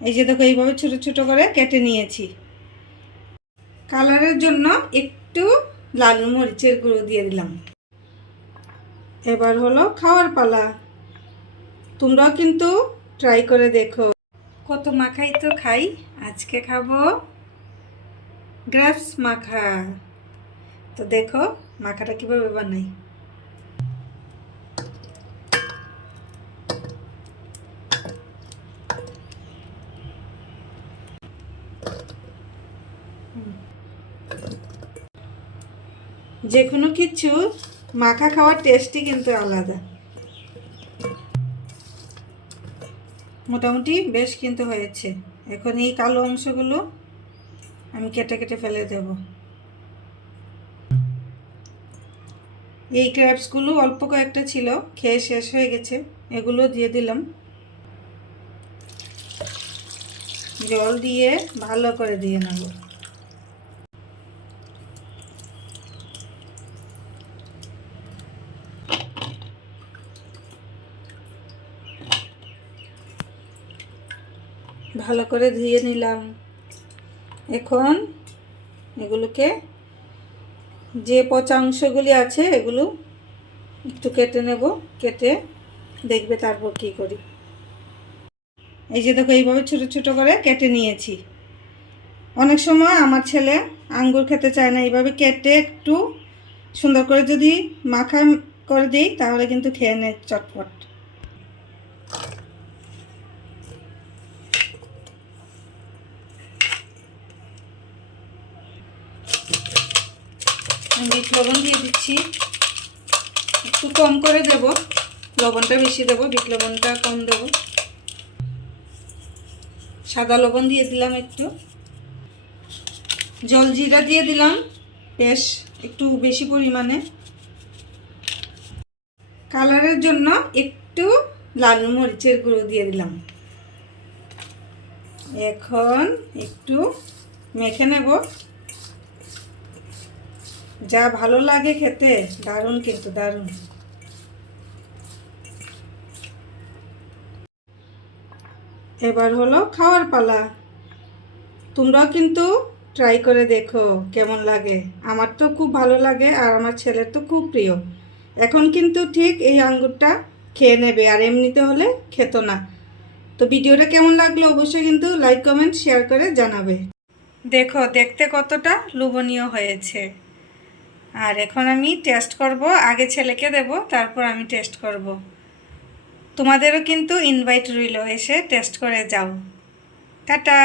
এই যে দেখো, এইভাবে ছোট ছোট করে কেটে নিয়েছি। কালারের জন্য একটু লাল মরিচের গুঁড়ো দিয়ে দিলাম। এবার হলো খাওয়ার পালা। তোমরাও কিন্তু ট্রাই করে দেখো। কত মাখাই তো খাই, আজকে খাব গ্রাপস মাখা। তো দেখো, মাখাটা কীভাবে বানাই। যে কোনো কিছু মাখা খাওয়ার টেস্টই কিন্তু আলাদা। মোটামুটি বেশ কিন্তু হয়েছে। এখন এই কালো অংশগুলো আমি কেটে কেটে ফেলে দেব। এই ক্র্যাপসগুলো অল্প কয়েকটা ছিল, খেয়ে শেষ হয়ে গেছে। এগুলো দিয়ে দিলাম। জল দিয়ে ভালো করে দিয়ে নেব। ভালো করে ধুয়ে নিলাম। এখন এগুলোকে যে পচা অংশগুলি আছে এগুলো একটু কেটে নেব, কেটে দেখবে তারপর কী করি। এই যে দেখো এইভাবে ছোট ছোট করে কেটে নিয়েছি। অনেক সময় আমার ছেলে আঙ্গুর খেতে চায় না, এইভাবে কেটে একটু সুন্দর করে যদি মাখা করে দিই তাহলে কিন্তু খেয়ে নেয় চটপট। বিট লবণ দিয়ে দিচ্ছি। একটু কম করে দেব। লবণটা বেশি দেব, বিট লবণটা কম দেব। সাদা লবণ দিয়ে দিলাম একটু। জল জিরা দিয়ে দিলাম। বেশ, একটু বেশি পরিমাণে। কালারের জন্য একটু লাল মরিচের গুঁড়ো দিয়ে দিলাম। এখন একটু মেখে নেব। যা ভালো লাগে খেতে, দারুণ কিন্তু, দারুণ। এবার হলো খাওয়ার পালা। তোমরাও কিন্তু ট্রাই করে দেখো কেমন লাগে। আমার তো খুব ভালো লাগে আর আমার ছেলের তো খুব প্রিয়। এখন কিন্তু ঠিক এই আঙ্গুরটা খেয়ে নেবে আর এমনিতে হলে খেত না। তো ভিডিওটা কেমন লাগল অবশ্যই কিন্তু লাইক কমেন্ট শেয়ার করে জানাবে। দেখো, দেখতে কতটা লোভনীয় হয়েছে। আর এখন আমি টেস্ট করব, আগে ছেলেকে দেব, তারপর আমি টেস্ট করব। তোমাদেরও কিন্তু ইনভাইট রইল এসে টেস্ট করে যাও। টাটা!